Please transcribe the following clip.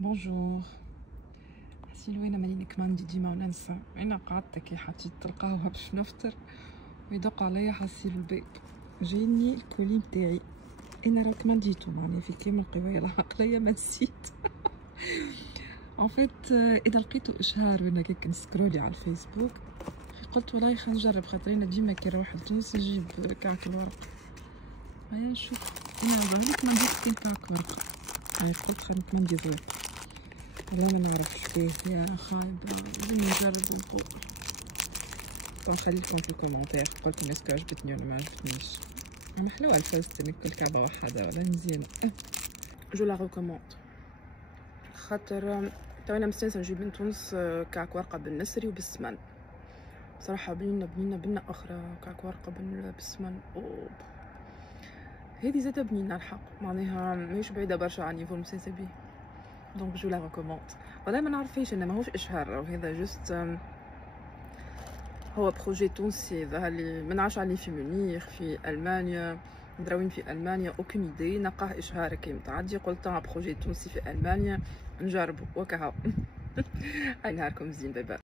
بونجور. حسي وين ماني كماندي ديما وننسى. انا قعدت كي حطيت القهوه باش نفطر ويدق عليا حسي البيض. جاني الكولي متاعي انا راه كمانديتو معني في كامل قوايا العقليه ما نسيت. ان فيت اذا لقيتو اشهار وانا كيك نسكرولي على الفيسبوك قلت والله خلينا نجرب، خاطر انا ديما كي نروح لتونس نجيب كعك الورق. هيا نشوف انا ظهرلي كمانديت كان كعك ورقه. هاي قلت خلينا كماندي ذوق. والله ما نعرفش فيه يا خايبة، لازم نجرب الذوق. ونخليلكم في الكومنتير قولكم اسكو عجبتني ولا ما عجبتنيش. محلوة الفوز ناكل كعبة وحدة ولا مزيانة. جو لا ريكوموند خاطر تونا مستانسة نجيب من تونس كعك ورقة بالنسري وبالسمن. بصراحة بنينة أخرى كعك ورقة بالسمن. أوه هذه زادة بنينة الحق، معناها ماهيش بعيدة برشا على نيفو مستانسة بيه. دونك جو لا ريكوموند. والله ما نعرفش انا، ماهوش اشهار، هذا جوست هو بروجي تونسي ظهر لي، ما نعرفش عليه في مونيخ في المانيا، مدراوين في المانيا اوكين ايدي، نلقاه اشهار كي متعدي، قلت بروجي تونسي في المانيا نجربو وكهو. هاي نهاركم زين، باي باي.